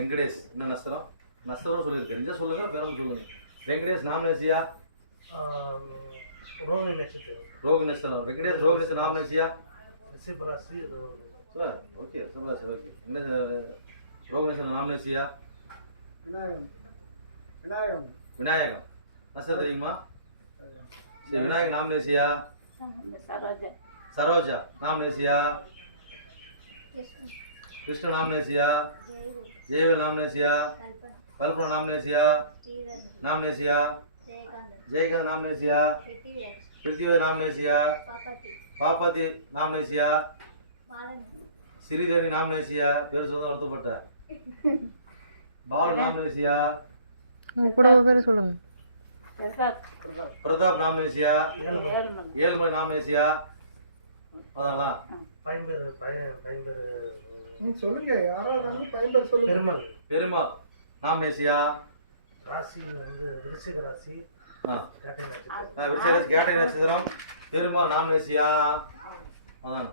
வெங்கடேஷ் என்ன நஸ்தரம்? நஸ்தரம் சொல்லியிருக்கேன் நிஜம் சொல்லுங்க? பேரம் சொல்லுங்க. வெங்கடேஷ் நாமனேசியா ரோஹிணி நட்சத்திரம். ரோக நஸ்தரம் வெங்கடேஷ் ரோக நஸ்தரம் நாமனேசியா ரிஷபராசி சார் ஓகே சூப்பரா சார் ஓகே என்ன ரோக நஸ்தரம் நாமனேசியா விநாயகம். விநாயகம். விநாயகம். நஸ்தரம் தெரியுமா? சரி விநாயகர் நாமனேசியா சரோஜா. சரோஜா நாமனேசியா கிருஷ்ண நாமனேசியா ஜெயவேல் நாமனேசியா கல்பனா நாமனேசியா நாமனேசியா ஜெயகாந்த் நாமனேசியா பிருத்திவி நாமனேசியா பாப்பாத்தி நாமனேசியா ஸ்ரீதேவி நாமனேசியா பேர் சொந்த வருத்தப்பட்ட பால் நாமனேசியா சொல்லுங்க. பிரதாப் நாமனேசியா ஏழுமலை நாமனேசியா அதாங்களா பைம்பேர் பையன் பைம்பேர் நீங்க சொல்லுங்க யாரா இருந்தாலும் பயன்பெற சொல்லுங்க. பெருமாள் பெருமாள் நாமனேசியா ராசி வந்து ரிஷிக ராசி. ஆ. கேட்டை நட்சத்திரம். பெருமாள் நாமனேசியா அதான்.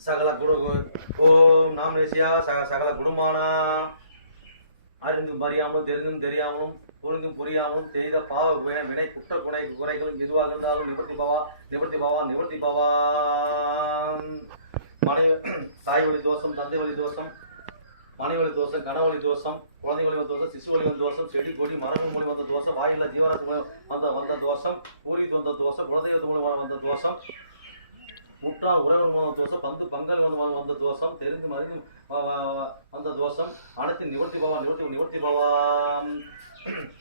சகல குரு ஓம் நாமனேசியா சக சகல குடும்பானா அறிந்தும் அறியாமலும் தெரிந்தும் தெரியாமலும் புரிந்தும் புரியாமலும் செய்த பாவ வினை குற்ற குறை குறைகளும் எதுவாக இருந்தாலும் நிவர்த்தி பவா நிவர்த்தி பவா நிவர்த்தி பவா. மனைவி தாய் வழி தோஷம் தந்தை வழி தோஷம் மனைவழி தோஷம் கணவழி தோஷம் குழந்தை வழி தோஷம் சிசு வழி தோஷம் செடி கொடி மரபு மூலம் வந்த தோஷம் வாயில ஜீவராசி மூலம் வந்த வந்த தோஷம் பூர்வீக வந்த தோஷம் குழந்தை மூலம் வந்த தோஷம் முட்டா உறவு வந்த தோஷம் பந்து பங்கல் மூலம் வந்த தோஷம் தெரிந்து மருந்து வந்த தோஷம் அனைத்து நிவர்த்தி பவா நிவர்த்தி நிவர்த்தி பவா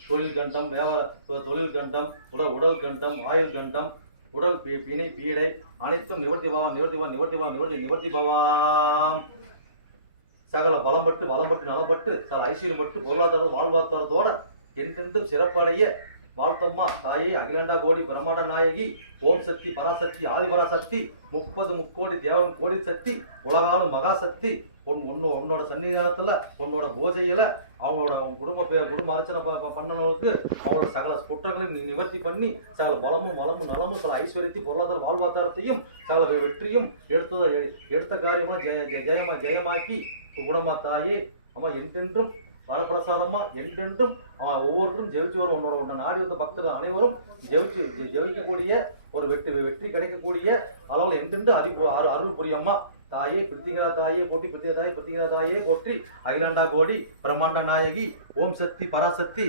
தொழில் கண்டம் வியாபார தொழில் கண்டம் உடல் உடல் கண்டம் ஆயுள் கண்டம் உடல் பிணை பீடை அனைத்தும் நிவர்த்தி பவா நிவர்த்தி பவா நிவர்த்தி பவா நிவர்த்தி நிவர்த்தி பவா சகல பலப்பட்டு வளப்பட்டு நலப்பட்டு சகல ஐஸ்வர்யப்பட்டு பொருளாதார வாழ்வாதாரத்தோட என்றென்றும் சிறப்படைய வாழ்த்தம்மா தாயே அகிலாண்டா கோடி பிரம்மாண்ட நாயகி ஓம் சக்தி பராசக்தி ஆதிபராசக்தி முப்பது முக்கோடி தேவன் கோடி சக்தி உலகாலும் மகாசக்தி உன் உன்னு உன்னோட சன்னிதானத்துல உன்னோட பூஜையில அவங்களோட குடும்ப பே குடும்ப அர்ச்சனை பண்ணவங்களுக்கு அவங்களோட சகல குற்றங்களையும் நீ நிவர்த்தி பண்ணி சகல பலமும் வளமும் நலமும் சகல ஐஸ்வர்யத்தையும் பொருளாதார வாழ்வாதாரத்தையும் சகல வெற்றியும் எடுத்த எடுத்த காரியமா ஜெய ஜெய- ஜெயமா ஜெயமாக்கி குணமா தாயே அம்மா என்றென்றும் வரப்பிரசாதமா என்றென்றும் ஒவ்வொருத்தரும் ஜெயிச்சு வரும். உன்னோட உன்னை நாடி வந்த பக்தர்கள் அனைவரும் ஜெயிச்சு ஜெயிக்கக்கூடிய ஒரு வெற்றி வெற்றி கிடைக்கக்கூடிய அளவில் என்றென்று அதி அரு- அருள் புரியம்மா தாயே பிருத்திகரா தாயே போட்டி பிருத்திகா தாயே பிருத்திகரா தாயே போற்றி. அகிலாண்டா கோடி பிரம்மாண்ட நாயகி ஓம் சக்தி பராசக்தி.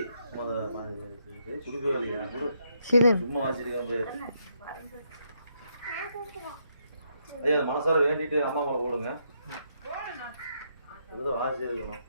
ஐயா மனசார வேண்டிட்டு அம்மா அம்மா போடுங்க. வாசி இருக்கணும்.